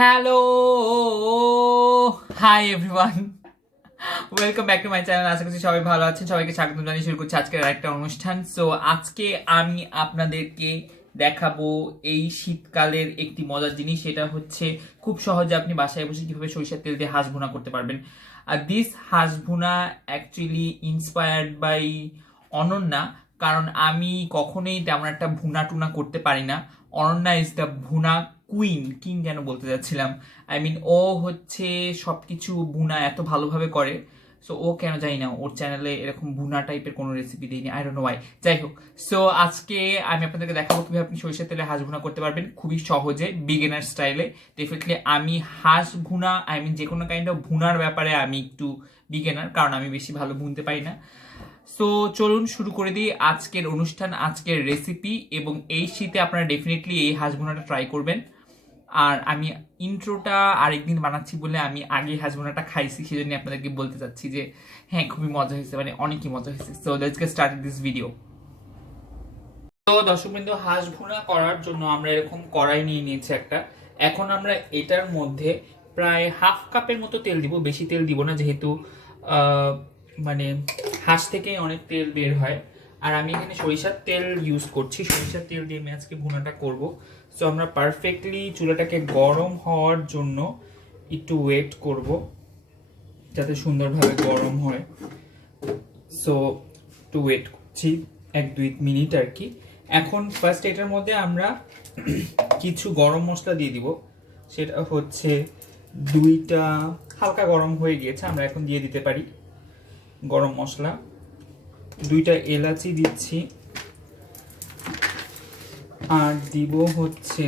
Hello, hi everyone, welcome back to my channel. আশা করছি সবাই ভালো আছেন। সবাইকে স্বাগত জানিয়ে শুরু করছি আজকের আরেকটা অনুষ্ঠান। সো আজকে আমি আপনাদেরকে দেখাবো এই শীতকালের একটি মজার জিনিস। সেটা হচ্ছে খুব সহজে আপনি বাসায় বসে কিভাবে সরিষার তেল দিয়ে হাঁস ভুনা করতে পারবেন। আর দিস হাঁস ভুনা অ্যাকচুয়ালি ইন্সপায়ার্ড বাই অনন্যা, কারণ আমি কখনোই তেমন একটা ভুনা টুনা করতে পারি না। অনন্যা ইজ দ্য ভুনা কুইন, কিং কেন বলতে যাচ্ছিলাম, আই মিন ও হচ্ছে সবকিছু ভুনা এত ভালোভাবে করে। সো ও কেন জানি না ওর চ্যানেলে এরকম ভুনা টাইপের কোনো রেসিপি দিইনি, আই ডোন্ট নো ওয়াই। যাই হোক, সো আজকে আমি আপনাদেরকে দেখাবো কিভাবে আপনি সরিষার তেলে হাঁস ভুনা করতে পারবেন খুবই সহজে, বিগিনার স্টাইলে। ডেফিনেটলি আমি হাঁস ভুনা, আই মিন যে কোনো কাইন্ড অফ ভুনার ব্যাপারে আমি একটু বিগিনার, কারণ আমি বেশি ভালো ভুনতে পারি না। সো চলুন শুরু করে দিই আজকের অনুষ্ঠান, আজকের রেসিপি। এবং এই শীতে আপনারা ডেফিনেটলি এই হাঁস ভুনাটা ট্রাই করবেন। আর আমি ইন্ট্রোটা আরেকদিন বানাচ্ছি বলে আমি আগে হাঁস ভুনাটা খাইছি, সেজন্য আপনাদেরকে বলতে চাচ্ছি যে হ্যাঁ, খুবই মজা হয়েছে, মানে অনেকই মজা হয়েছে। So let's get started this video. তো দর্শকবৃন্দ, হাঁস ভুনা করার জন্য আমরা এরকম কড়াই নিয়ে নিয়েছি একটা। এখন আমরা এটার মধ্যে প্রায় হাফ কাপের মতো তেল দিব, বেশি তেল দিব না, যেহেতু মানে হাঁস থেকে অনেক তেল বের হয়। আর আমি এখানে সরিষার তেল ইউজ করছি, সরিষার তেল দিয়ে আমি আজকে ভুনাটা করব। সো আমরা পারফেক্টলি চুলাটাকে গরম হওয়ার জন্য একটু ওয়েট করব, যাতে সুন্দরভাবে গরম হয়। সো একটু ওয়েট করছি 1-2 মিনিট আর কি। এখন ফার্স্ট এটার মধ্যে আমরা কিছু গরম মশলা দিয়ে দিব। সেটা হচ্ছে 2টা, হালকা গরম হয়ে গিয়েছে, আমরা এখন দিয়ে দিতে পারি গরম মশলা। 2টা এলাচি দিচ্ছি, আর দিব হচ্ছে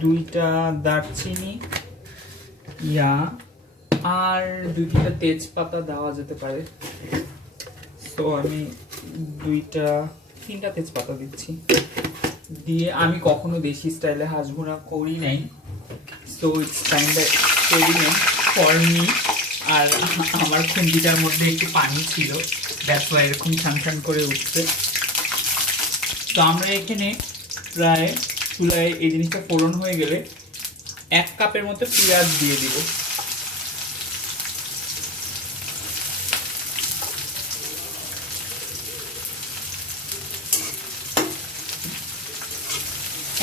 2টা দারচিনি, আর 2-3টা তেজপাতা দেওয়া যেতে পারে। তো আমি 3টা তেজপাতা দিচ্ছি। দিয়ে আমি কখনো দেশি স্টাইলে হাঁস ভুনা করি নাই, so it's kind of experiment for me. আর আমার খুন্তিটার মধ্যে একটু পানি ছিল, দ্যাটস ওয়াই এরকম ছান করে উঠছে। তো আমরা এখানে প্রায় চুলায় এই জিনিসটা ফোড়ন হয়ে গেলে 1 কাপের মতো পেঁয়াজ দিয়ে দিব।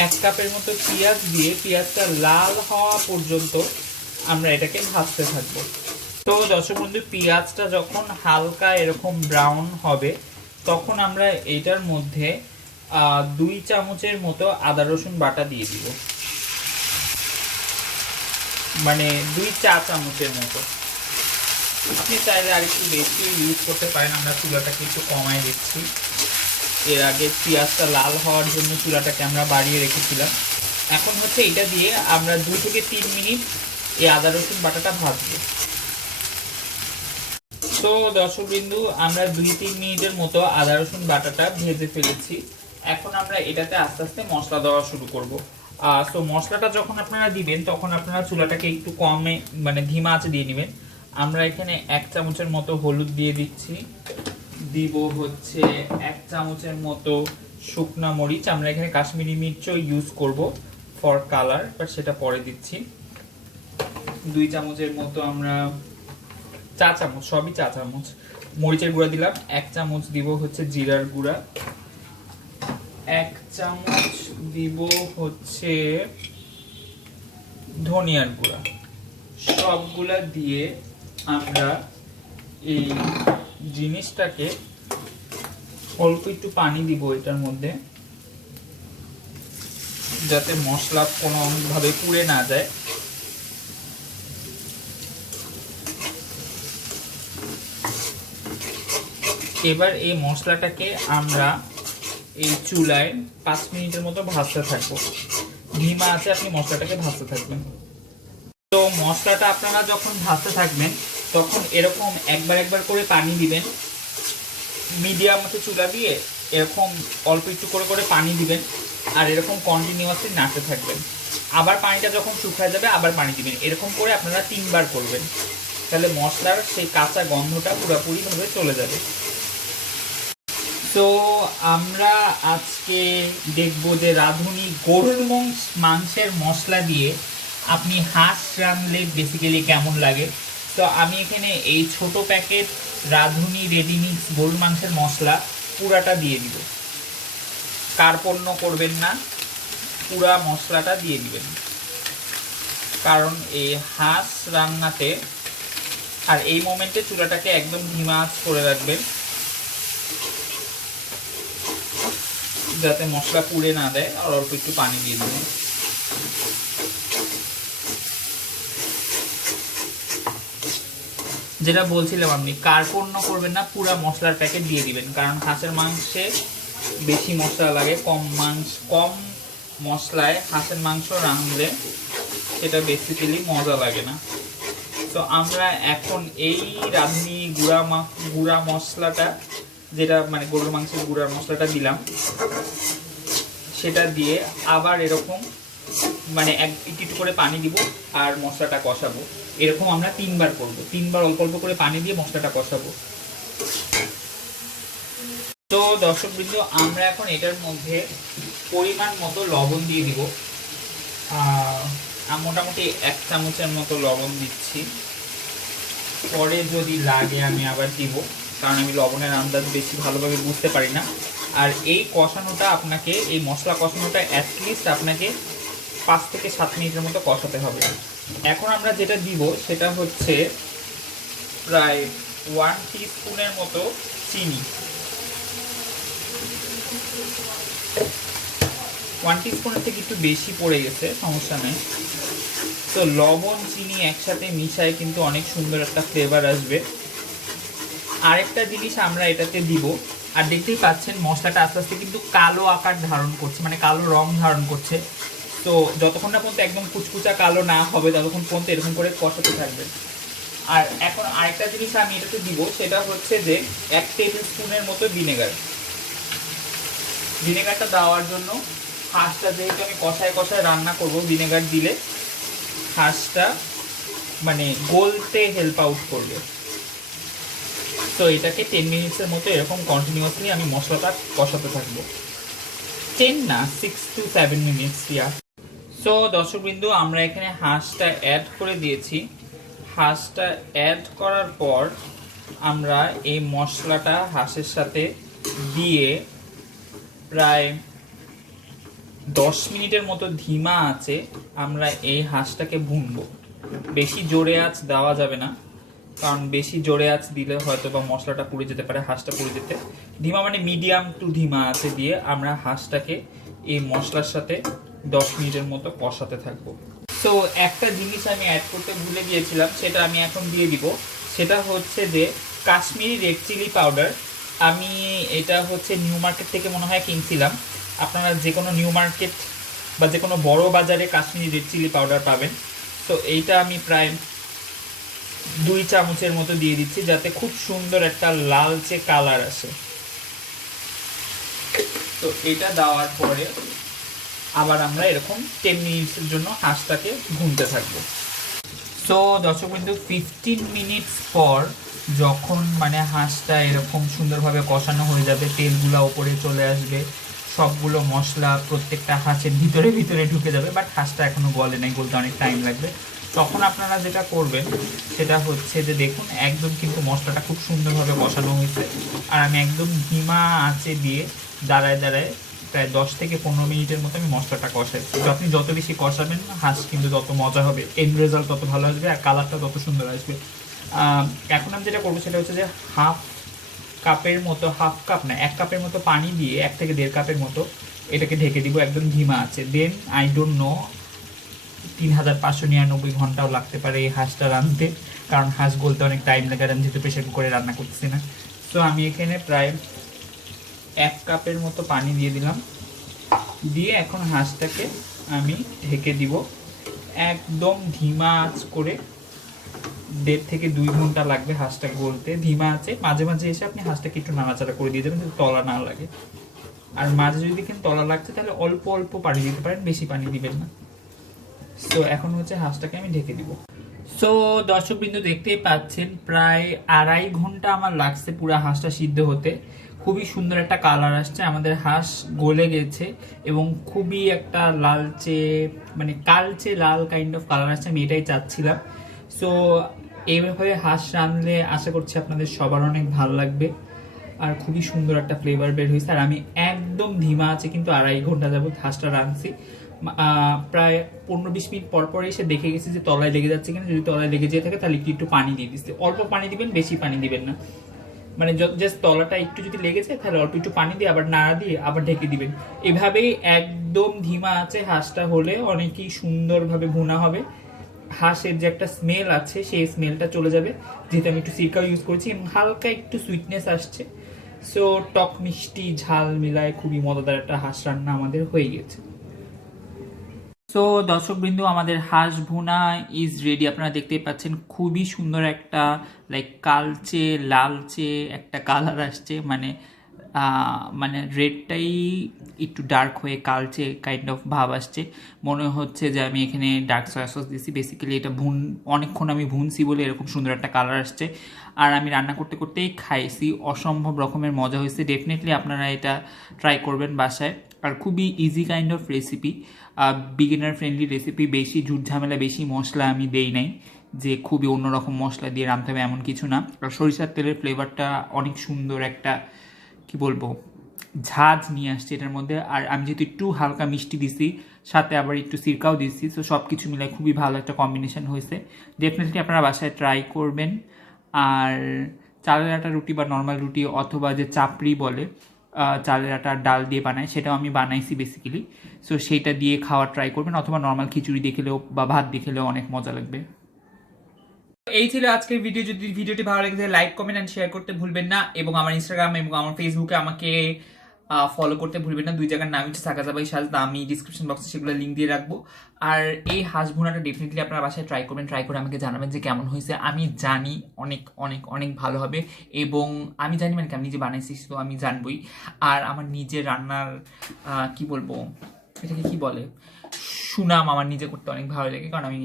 এক কাপের মতো পেঁয়াজ দিয়ে পেঁয়াজটা লাল হওয়া পর্যন্ত আমরা এটাকে ভাজতে থাকবো। তো দর্শক বন্ধু, পেঁয়াজটা যখন হালকা এরকম ব্রাউন হবে, তখন আমরা এটার মধ্যে 2 চামচের মতো আদা রসুন বাটা দিয়ে দিব, মানে 2 চা চামচের মতো। আপনি চাইলে আর একটু বেশি ইউজ করতে পারেন, আমরা চুলাটাকে একটু কমায় দিচ্ছি। এর আগে পেঁয়াজটা লাল হওয়ার জন্য চুলাটাকে আমরা বাড়িয়ে রেখেছিলাম। এখন হচ্ছে এটা দিয়ে আমরা 2 থেকে 3 মিনিট এই আদা রসুন বাটাটা ভাজবো। তো দর্শকবিন্দু, আমরা 2-3 মিনিটের মতো আদা রসুন বাটাটা ভেজে ফেলেছি। এখন আমরা এটাতে আস্তে আস্তে মশলা দেওয়া শুরু করব। সো মশলাটা যখন আপনারা দিবেন, তখন আপনারা চুলাটাকে একটু কমে, মানে ধিমা আঁচে দিয়ে নেবেন। আমরা এখানে 1 চামচের মতো হলুদ দিয়ে দিচ্ছি, দিব হচ্ছে 1 চামচের মতো শুকনা মরিচ। আমরা এখানে কাশ্মীরি মির্চও ইউজ করব ফর কালার, বাট সেটা পরে দিচ্ছি। 2 চামচের মতো আমরা, চা চামচ, সবই চা চামচ মরিচের গুঁড়া দিলাম। 1 চামচ দিব হচ্ছে জিরার গুঁড়া, 1 চামচ দিব হচ্ছে ধনিয়ার গুঁড়া। সবগুলা দিয়ে আমরা এই জিনিসটাকে অল্প একটু পানি দিব এটার মধ্যে, যাতে মশলা কোনোভাবে পুড়ে না যায়। এবার এই মশলাটাকে আমরা এই চুলায় 5 মিনিটের মতো ভাজতে থাকবো। ধিমা আছে, আপনি মশলাটাকে ভাজতে থাকবেন। তো মশলাটা আপনারা যখন ভাজতে থাকবেন, তখন এরকম একবার করে পানি দিবেন। মিডিয়াম আছে চুলা দিয়ে এরকম অল্প একটু করে পানি দিবেন, আর এরকম কন্টিনিউয়াসলি নাড়তে থাকবেন। আবার পানিটা যখন শুকায় যাবে আবার পানি দিবেন। এরকম করে আপনারা 3 বার করবেন, তাহলে মশলার সেই কাঁচা গন্ধটা পুরোপুরিভাবে চলে যাবে। তো আমরা আজকে দেখব যে রাঁধুনি গরুর মাংসের মশলা দিয়ে আপনি হাঁস রাঁধলে বেসিক্যালি কেমন লাগে। তো আমি এখানে এই ছোট প্যাকেট রাঁধুনি রেডিমিক্স গরুর মাংসের মশলা পুরাটা দিয়ে দিব, কার্পণ্য করবেন না, পুরা মশলাটা দিয়ে দিবেন। কারণ এই হাঁস রান্নাতে, আর এই মোমেন্টে চুলাটাকে একদম ধিমা আঁচ করে রাখবেন যাতে মশলা পুড়ে না দেয়। আর অল্প একটু পানি দিয়ে দেবেন। যেটা বলছিলাম, আপনি কার্পণ্য করবেন না, পুরা মশলার প্যাকেট দিয়ে দিবেন। কারণ হাঁসের মাংসে বেশি মশলা লাগে, কম মশলায় হাঁসের মাংস রাঁধলে সেটা বেসিক্যালি মজা লাগে না। তো আমরা এখন এই রাঁধুনি গুঁড়া মশলাটা, যেটা মানে গরুর মাংসের গুঁড়ার মশলাটা দিলাম, সেটা দিয়ে আবার এরকম মানে একটু করে পানি দিব আর মশলাটা কষাবো। এরকম আমরা 3 বার করবো, 3 বার অল্প অল্প করে পানি দিয়ে মশলাটা কষাবো। তো দর্শকবৃন্দ, আমরা এখন এটার মধ্যে পরিমাণ মতো লবণ দিয়ে দিব। মোটামুটি 1 চামচের মতো লবণ দিচ্ছি। পরে যদি লাগে আমি আবার দিব, কারণ আমি লবণের আন্দাজ বেশি ভালোভাবে বুঝতে পারি না। আর এই কষানোটা আপনাকে, এই মশলা কষানোটা অ্যাটলিস্ট আপনাকে 5 থেকে 7 মিনিটের মতো কষাতে হবে। এখন আমরা যেটা দিব সেটা হচ্ছে প্রায় 1 টিস্পুনের মতো চিনি। 1 টিস্পুনের থেকে একটু বেশি পড়ে গেছে, সমস্যা নেই। তো লবণ চিনি একসাথে মিশায় কিন্তু অনেক সুন্দর একটা ফ্লেভার আসবে। আরেকটা জিনিস আমরা এটাতে দিব, আর দেখতেই পাচ্ছেন মশলাটা আস্তে আস্তে কিন্তু কালো আকার ধারণ করছে, মানে কালো রং ধারণ করছে। তো যতক্ষণ না পর্যন্ত একদম কুচকুচা কালো না হবে ততক্ষণ পর্যন্ত এরকম করে কষাতে থাকবেন। আর এখন আরেকটা জিনিস আমি এটাতে দিব, সেটা হচ্ছে যে 1 টেবিল স্পুনের মতো ভিনেগার। ভিনেগারটা দেওয়ার জন্য, হাঁসটা যেহেতু আমি কষায় কষায় রান্না করব, ভিনেগার দিলে হাঁসটা মানে গলতে হেল্প আউট করবে। তো এটাকে 10 মিনিটসের মতো এরকম কন্টিনিউয়াসলি আমি মশলাটা কষাতে থাকবো। 10 না, 6 to 7 মিনিটস। সো দর্শকবৃন্দ, আমরা এখানে হাঁসটা অ্যাড করে দিয়েছি। হাঁসটা অ্যাড করার পর আমরা এই মশলাটা হাঁসের সাথে দিয়ে প্রায় 10 মিনিটের মতো ধিমা আঁচে আমরা এই হাঁসটাকে ভুনবো। বেশি জোরে আঁচ দেওয়া যাবে না, কারণ বেশি জোরে আঁচ দিলে হয়তো বা মশলাটা পুড়ে যেতে পারে, হাঁসটা পুড়ে যেতে। ধিমা মানে মিডিয়াম টু ধিমা আঁচে দিয়ে আমরা হাঁসটাকে এই মশলার সাথে 10 মিনিটের মতো কষাতে থাকবো। তো একটা জিনিস আমি অ্যাড করতে ভুলে গিয়েছিলাম, সেটা আমি এখন দিয়ে দিব। সেটা হচ্ছে যে কাশ্মীরি রেড চিলি পাউডার। আমি এটা হচ্ছে নিউ মার্কেট থেকে মনে হয় কিনছিলাম। আপনারা যে কোনো নিউ মার্কেট বা যে কোনো বড় বাজারে কাশ্মীরি রেড চিলি পাউডার পাবেন। তো এইটা আমি প্রায় 2 চামচের মতো দিয়ে দিচ্ছি, যাতে খুব সুন্দর একটা লালচে কালার আসে। তো এটা দেওয়ার পরে আবার আমরা এরকম 10 মিনিটসের জন্য হাঁসটাকে ভুনতে থাকবো। সো দর্শকবৃন্দ, 15 মিনিটস পর যখন মানে হাঁসটা এরকম সুন্দরভাবে কষানো হয়ে যাবে, তেলগুলো উপরে চলে আসবে, সবগুলো মশলা প্রত্যেকটা হাঁসের ভিতরে ভিতরে ঢুকে যাবে, বাট হাঁসটা এখনো গলে নাই, গলতে অনেক টাইম লাগবে। তখন আপনারা যেটা করবেন সেটা হচ্ছে যে দেখুন একদম কিন্তু মশলাটা খুব সুন্দরভাবে কষানো হয়েছে। আর আমি একদম ধিমা আঁচে দিয়ে দাঁড়ায় দাঁড়ায় প্রায় 10 থেকে 15 মিনিটের মতো আমি মশলাটা কষাইছি। তো আপনি যত বেশি কষাবেন হাঁস কিন্তু তত মজা হবে, এন্ড রেজাল্ট তত ভালো আসবে, আর কালারটা তত সুন্দর আসবে। এখন আমি যেটা করবো সেটা হচ্ছে যে হাফ কাপের মতো, হাফ কাপ না 1 কাপের মতো পানি দিয়ে 1 থেকে 1.5 কাপের মতো এটাকে ঢেকে দিব একদম ধিমা আছে। দেন আই ডোন্ট নো 3599 ঘন্টাও লাগতে পারে এই হাঁসটা রাঁধতে, কারণ হাঁস গলতে অনেক টাইম লাগে, আর আমি যেহেতু প্রেশার কুকারে রান্না করতেছি না। তো আমি এখানে প্রায় 1 কাপের মতো পানি দিয়ে দিলাম, দিয়ে এখন হাঁসটাকে আমি ঢেকে দিব একদম ধিমা আঁচ করে। 1.5 থেকে 2 ঘন্টা লাগবে হাঁসটা গলতে ধিমা আছে। মাঝে মাঝে এসে আপনি হাঁসটাকে একটু নাড়াচাড়া করে দিয়ে দেবেন যাতে তলা না লাগে। আর মাঝে যদি দেখেন তলা লাগছে তাহলে অল্প অল্প পানি দিতে পারেন, বেশি পানি দিবেন না। সো এখন হচ্ছে হাঁসটাকে আমি ঢেকে দিব। সো দর্শকবৃন্দ, দেখতেই পাচ্ছেন প্রায় 2.5 ঘন্টা আমার লাগছে পুরো হাঁসটা সিদ্ধ হতে। খুবই সুন্দর একটা কালার আসছে, আমাদের হাঁস গলে গেছে এবং খুবই একটা লালচে মানে কালচে লাল কাইন্ড অফ কালার আসছে, আমি এটাই চাচ্ছিলাম। সো এইভাবে হাঁস রাঁধলে আশা করছি আপনাদের সবার অনেক ভালো লাগবে, আর খুবই সুন্দর একটা ফ্লেভার বের হয়েছে। আর আমি একদম ধিমা আছে কিন্তু 2.5 ঘন্টা যাবত হাঁসটা রাঁধছি, প্রায় 15-20 মিনিট পর পর এসে দেখে গেছি যে তলায় লেগে যাচ্ছে কিনা। যদি তলায় লেগে যেয়ে থাকে তাহলে একটু পানি দিয়ে দিচ্ছি, অল্প পানি দিবেন, বেশি পানি দিবেন না, মানে জাস্ট তলাটা একটু যদি লেগেছে তাহলে অল্প একটু পানি দিয়ে আবার নাড়া দিয়ে আবার ঢেকে দিবেন। এভাবেই একদম ধিমা আছে হাঁসটা হলে অনেকই সুন্দরভাবে ভুনা হবে। হাঁসের যে একটা স্মেল আছে সেই স্মেলটা চলে যাবে, যেহেতু আমি একটু সিরকাও ইউজ করেছি এবং হালকা একটু সুইটনেস আসছে। সো টক মিষ্টি ঝাল মিলায় খুবই মজাদার একটা হাঁস রান্না আমাদের হয়ে গেছে। সো দর্শকবৃন্দ, আমাদের হাঁস ভুনা ইজ রেডি। আপনারা দেখতেই পাচ্ছেন খুবই সুন্দর একটা লাইক কালচে লালচে একটা কালার আসছে, মানে মানে রেডটাই একটু ডার্ক হয়ে কালচে কাইন্ড অফ ভাব আসছে। মনে হচ্ছে যে আমি এখানে ডার্ক সয়া সস দিয়েছি, বেসিক্যালি এটা অনেকক্ষণ আমি ভুনছি বলে এরকম সুন্দর একটা কালার আসছে। আর আমি রান্না করতে করতেই খাইছি, অসম্ভব রকমের মজা হয়েছে। ডেফিনেটলি আপনারা এটা ট্রাই করবেন বাসায়। আর খুবই easy kind of recipe, beginner friendly recipe, বেশি ঝুট ঝামেলা বেশি মশলা আমি দেই নাই যে খুবই অন্যরকম মশলা দিয়ে রাঁধতে হবে এমন কিছু না। আর সরিষার তেলের ফ্লেভারটা অনেক সুন্দর একটা কি বলবো ঝাঁজ নিয়ে আসছে এটার মধ্যে। আর আমি যেহেতু একটু হালকা মিষ্টি দিছি, সাথে আবার একটু সিরকাও দিচ্ছি, সো সব কিছু মিলাই খুবই ভালো একটা কম্বিনেশন হয়েছে। ডেফিনেটলি আপনারা বাসায় ট্রাই করবেন। আর চালের আটা রুটি বা নর্মাল রুটি অথবা যে চাপড়ি বলে চালের আটা ডাল দিয়ে বানায়, সেটাও আমি বানাইছি বেসিক্যালি। সো সেইটা দিয়ে খাওয়ার ট্রাই করবেন, অথবা নর্মাল খিচুড়ি দিয়ে খেলেও বা ভাত দিয়ে খেলেও অনেক মজা লাগবে। এই ছিল আজকের ভিডিও। যদি ভিডিওটি ভালো লেগে থাকে লাইক কমেন্ট এন্ড শেয়ার করতে ভুলবেন না, এবং আমার ইনস্টাগ্রাম এবং আমার ফেসবুকে আমাকে ফলো করতে ভুলবেন না। 2 জায়গার নাম হচ্ছে সাগাজা বাই সাজেদ, আমি ডিসক্রিপশন বক্সে সেগুলো লিঙ্ক দিয়ে রাখবো। আর এই হাঁস ভুনাটা ডেফিনেটলি আপনারা বাসায় ট্রাই করবেন, ট্রাই করে আমাকে জানাবেন যে কেমন হয়েছে। আমি জানি অনেক অনেক অনেক ভালো হবে, এবং আমি জানি মানে আমি নিজে বানাইছি তো আমি জানবই। আর আমার নিজের রান্নার কি বলবো এটাকে কি বলে সুনাম আমার নিজে করতে অনেক ভালো লাগে, কারণ আমি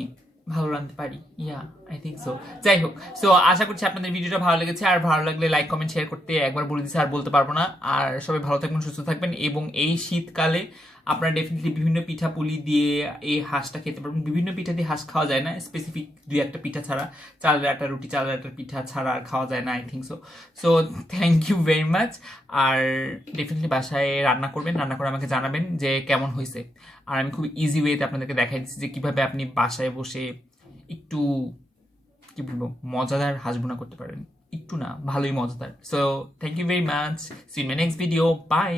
ভালো রাঁধতে পারি। Yeah I think so. যাই হোক, সো আশা করছি আপনাদের ভিডিওটা ভালো লেগেছে। আর ভালো লাগলে লাইক কমেন্ট শেয়ার করতে একবার বলে দিচ্ছি, আর বলতে পারবো না। আর সবাই ভালো থাকবেন, সুস্থ থাকবেন, এবং এই শীতকালে আপনারা ডেফিনেটলি বিভিন্ন পিঠা পুলি দিয়ে এই হাঁসটা খেতে পারবেন। বিভিন্ন পিঠা দিয়ে হাঁস খাওয়া যায় না, স্পেসিফিক 2-1টা পিঠা ছাড়া, চালের আটা রুটি চালের আটার পিঠা ছাড়া আর খাওয়া যায় না I think so. So thank you very much. আর ডেফিনেটলি বাসায় রান্না করবেন, রান্না করে আমাকে জানাবেন যে কেমন হয়েছে। আর আমি খুব ইজি ওয়েতে আপনাদেরকে দেখাই দিচ্ছি যে কিভাবে আপনি বাসায় বসে একটু কি বলবো মজাদার হাঁস ভুনা করতে পারেন। একটু না, ভালোই মজাদার। So thank you very much, see you in my next video, by.